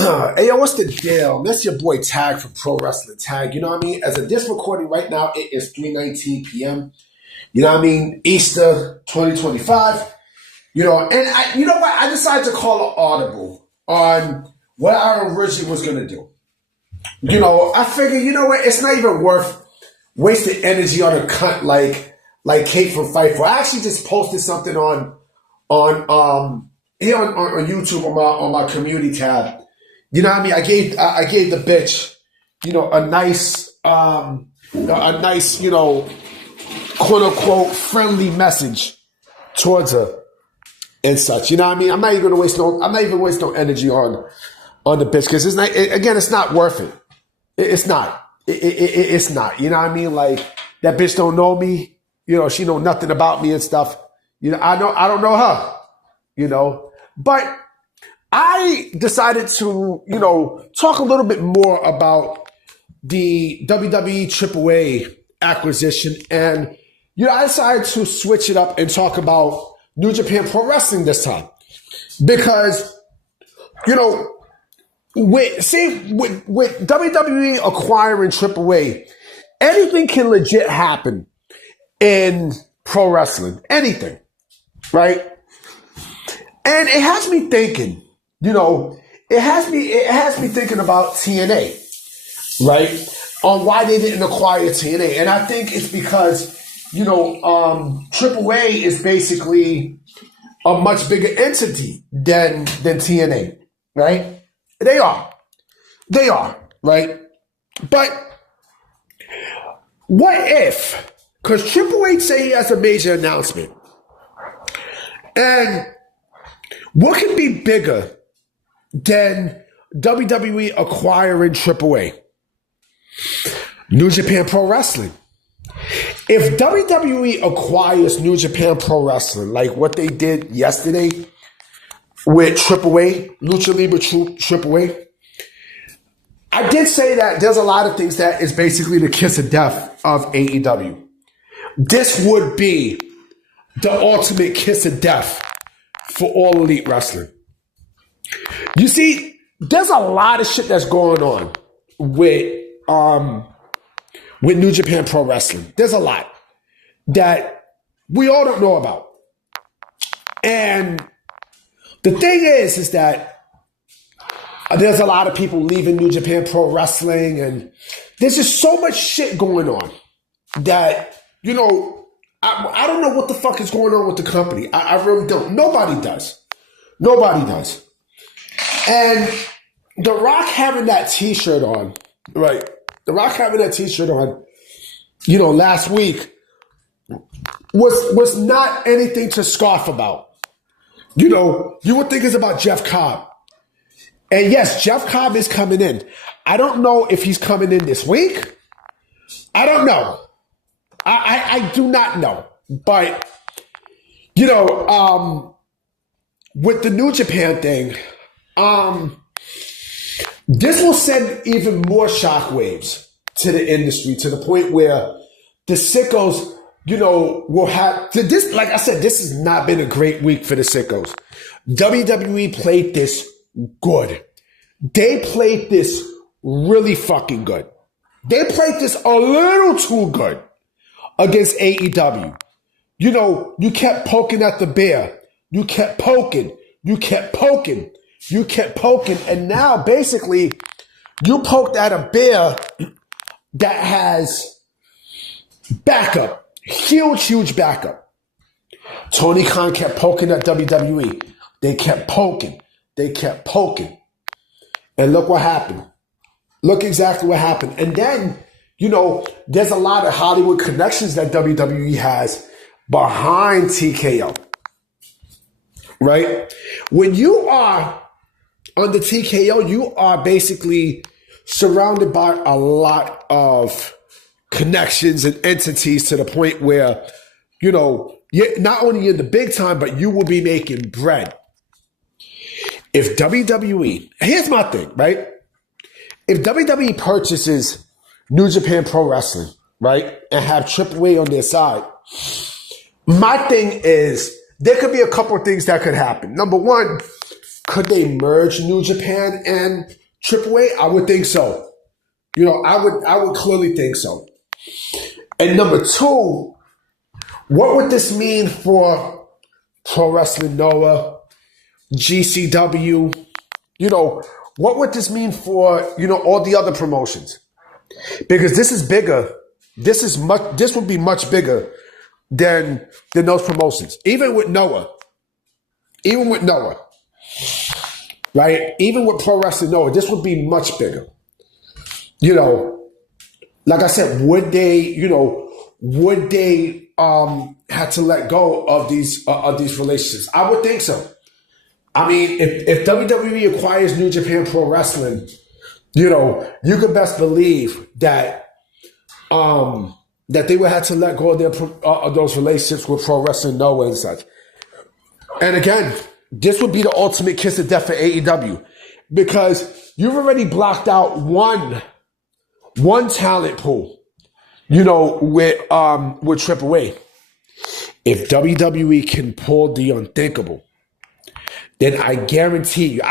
Hey, yo, what's the deal? That's your boy Tag from Pro Wrestling Tag. You know what I mean? As of this recording right now, it is 3:19 p.m. You know what I mean? Easter 2025. You know, and you know what? I decided to call an audible on what I originally was going to do. You know, I figured, you know what? It's not even worth wasting energy on a cunt like Kate from Fightful. I actually just posted something on here on YouTube on my community tab. You know what I mean? I gave the bitch, you know, a nice, you know, quote unquote friendly message towards her and such. You know what I mean? I'm not even wasting no energy on the bitch because it's not. It's not worth it. It's not. It's not. You know what I mean? Like that bitch don't know me. You know, she know nothing about me and stuff. You know, I don't know her. You know, but I decided to, you know, talk a little bit more about the WWE AAA acquisition. And, you know, I decided to switch it up and talk about New Japan Pro Wrestling this time. Because, you know, with WWE acquiring AAA, anything can legit happen in pro wrestling. Anything. Right? And it has me thinking. You know, it has me thinking about TNA, right? On why they didn't acquire TNA. And I think it's because, you know, AAA is basically a much bigger entity than TNA, right? They are, right? But what if, because AAA say he has a major announcement, and what could be bigger than WWE acquiring AAA? New Japan Pro Wrestling. If WWE acquires New Japan Pro Wrestling, like what they did yesterday with AAA, Lucha Libre AAA, I did say that there's a lot of things that is basically the kiss of death of AEW. This would be the ultimate kiss of death for all elite wrestling. You see, there's a lot of shit that's going on with New Japan Pro Wrestling. There's a lot that we all don't know about. And the thing is that there's a lot of people leaving New Japan Pro Wrestling, and there's just so much shit going on that, you know, I don't know what the fuck is going on with the company. I really don't. Nobody does. And The Rock having that t-shirt on, right? The Rock having that t-shirt on, you know, last week was not anything to scoff about. You know, you would think it's about Jeff Cobb. And yes, Jeff Cobb is coming in. I don't know if he's coming in this week. I don't know. I do not know. But, you know, with the New Japan thing, this will send even more shockwaves to the industry, to the point where the sickos, you know, will have to this. Like I said, this has not been a great week for the sickos. WWE played this good. They played this really fucking good. They played this a little too good against AEW. You know, you kept poking at the bear. You kept poking. And now basically you poked at a bear that has backup. Huge backup. Tony Khan kept poking at WWE. They kept poking. And look what happened. Look exactly what happened. And then, you know, there's a lot of Hollywood connections that WWE has behind TKO. Right? When you are on the TKO, you are basically surrounded by a lot of connections and entities to the point where, you know, you're not only in the big time, but you will be making bread. If WWE, here's my thing, right? If WWE purchases New Japan Pro Wrestling, right, and have AAA on their side, my thing is there could be a couple of things that could happen. Number one, could they merge New Japan and AAA? I would think so. I would clearly think so. And number two, what would this mean for Pro Wrestling Noah, GCW? What would this mean for, all the other promotions? Because this is bigger. This would be much bigger than those promotions. Even with Noah. Right? Even with Pro Wrestling Noah, this would be much bigger. Like I said, would they have to let go of these relationships? I would think so. I mean, if WWE acquires New Japan Pro Wrestling, you could best believe that they would have to let go of those relationships with Pro Wrestling Noah and such. And again, this would be the ultimate kiss of death for AEW, because you've already blocked out one talent pool, with AAA. If WWE can pull the unthinkable, then I guarantee you,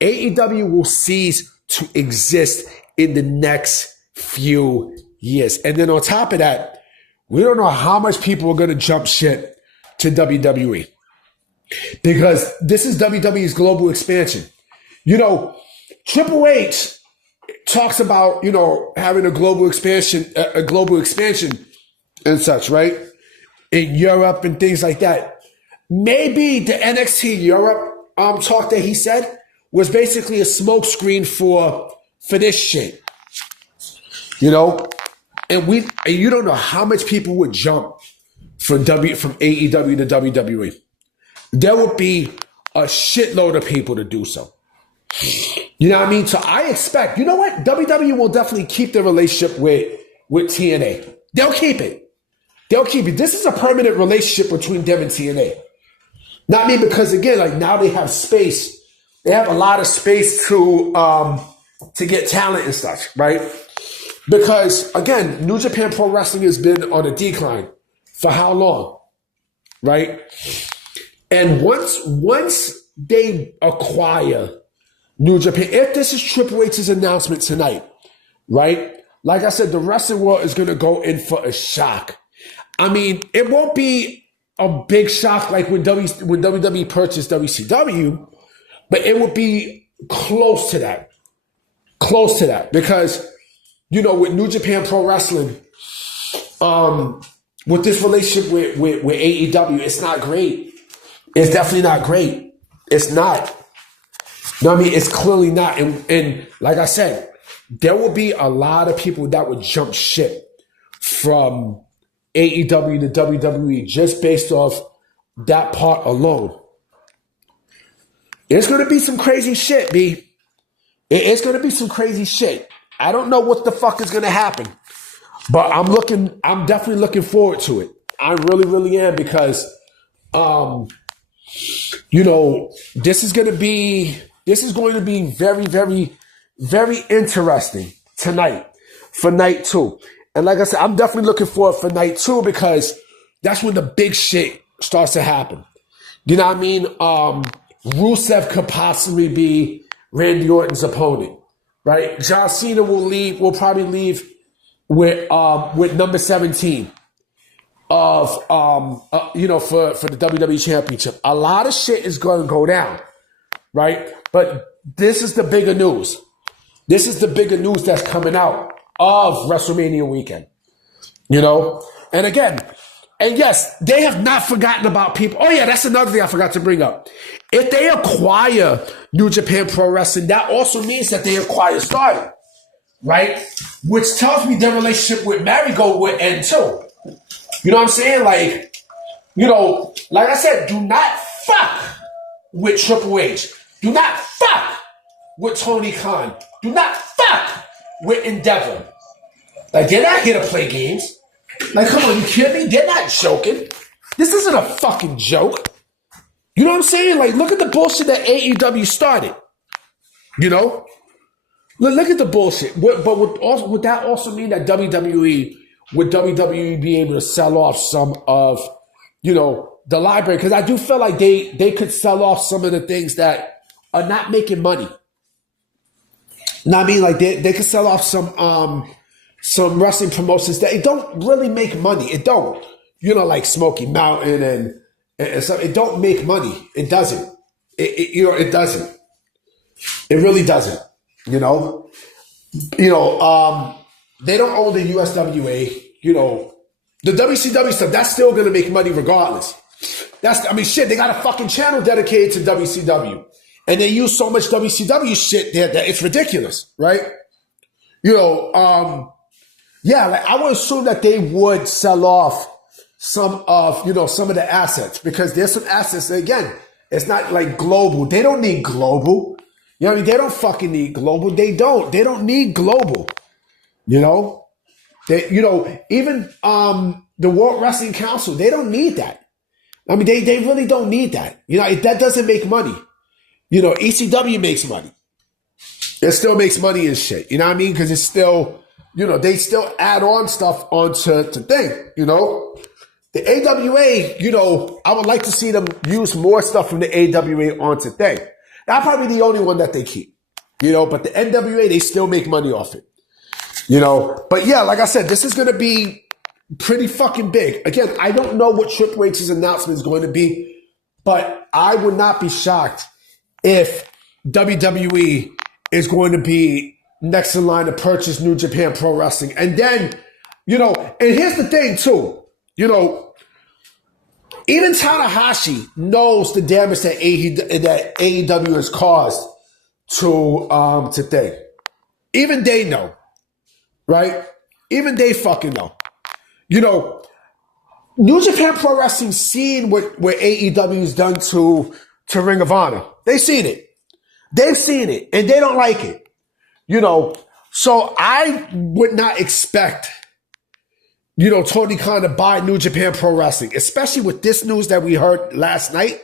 AEW will cease to exist in the next few years. And then on top of that, we don't know how much people are going to jump ship to WWE, because this is WWE's global expansion. Triple H talks about, having a global expansion and such, right? In Europe and things like that. Maybe the NXT Europe talk that he said was basically a smokescreen for this shit. And you don't know how much people would jump from AEW to WWE. There would be a shitload of people to do so. You know what I mean? So I expect, WWE will definitely keep their relationship with TNA. They'll keep it. This is a permanent relationship between them and TNA. Not me, because again, like, now they have space. They have a lot of space to get talent and such, right? Because again, New Japan Pro Wrestling has been on a decline for how long, right? And once they acquire New Japan, if this is Triple H's announcement tonight, right? Like I said, the wrestling world is going to go in for a shock. I mean, it won't be a big shock like when WWE purchased WCW, but it would be close to that. Because, with New Japan Pro Wrestling, with this relationship with AEW, it's not great. It's definitely not great. It's not. It's clearly not. And like I said, there will be a lot of people that would jump ship from AEW to WWE just based off that part alone. It's going to be some crazy shit, B. It's going to be some crazy shit. I don't know what the fuck is going to happen, but I'm definitely looking forward to it. I really, really am, because, this is going to be very, very, very interesting tonight for night 2. And like I said, I'm definitely looking forward for night 2, because that's when the big shit starts to happen. You know what I mean? Rusev could possibly be Randy Orton's opponent, right? John Cena will probably leave with number 17 of for the WWE Championship. A lot of shit is going to go down, right? But this is the bigger news. This is the bigger news that's coming out of WrestleMania weekend, And again, and yes, they have not forgotten about people. Oh yeah, that's another thing I forgot to bring up. If they acquire New Japan Pro Wrestling, that also means that they acquire Stardom, right? Which tells me their relationship with Marigold would end too. You know what I'm saying? Like, like I said, do not fuck with Triple H. Do not fuck with Tony Khan. Do not fuck with Endeavor. Like, they're not here to play games. Like, come on, you kidding me? They're not joking. This isn't a fucking joke. You know what I'm saying? Like, look at the bullshit that AEW started. Look at the bullshit. But would that also mean that WWE be able to sell off some of, the library, because I do feel like they could sell off some of the things that are not making money. You know what I mean? Like they could sell off some wrestling promotions that it don't really make money. It don't. You know, like Smoky Mountain and stuff. It don't make money. It doesn't. It doesn't. It really doesn't. You know, they don't own the USWA. You know, the WCW stuff, that's still going to make money regardless. They got a fucking channel dedicated to WCW. And they use so much WCW shit there that it's ridiculous, right? I would assume that they would sell off some of the assets, because there's some assets that, again, it's not like global. They don't need global. You know what I mean? They don't fucking need global. They don't need global. Even the World Wrestling Council, they don't need that. I mean, they really don't need that. That doesn't make money. ECW makes money. It still makes money and shit. You know what I mean? Because it's still, they still add on stuff onto thing, The AWA, I would like to see them use more stuff from the AWA onto thing. That's probably the only one that they keep, but the NWA, they still make money off it, But yeah, like I said, this is going to be pretty fucking big. Again, I don't know what Triple H's announcement is going to be, but I would not be shocked if WWE is going to be next in line to purchase New Japan Pro Wrestling. And then, and here's the thing too, even Tanahashi knows the damage that AEW has caused to thing. Even they know, right? Even they fucking know. New Japan Pro Wrestling seen what AEW has done to Ring of Honor. They've seen it. They've seen it, and they don't like it. So I would not expect, Tony Khan to buy New Japan Pro Wrestling, especially with this news that we heard last night.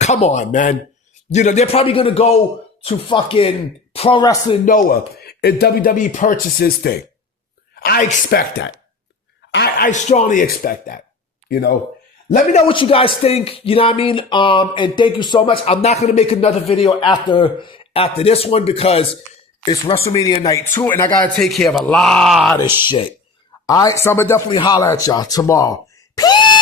Come on, man. They're probably going to go to fucking Pro Wrestling Noah and WWE purchases thing. I expect that. I strongly expect that, Let me know what you guys think, you know what I mean? And thank you so much. I'm not going to make another video after this one because it's WrestleMania Night 2 and I got to take care of a lot of shit. All right, so I'm going to definitely holler at y'all tomorrow. Peace!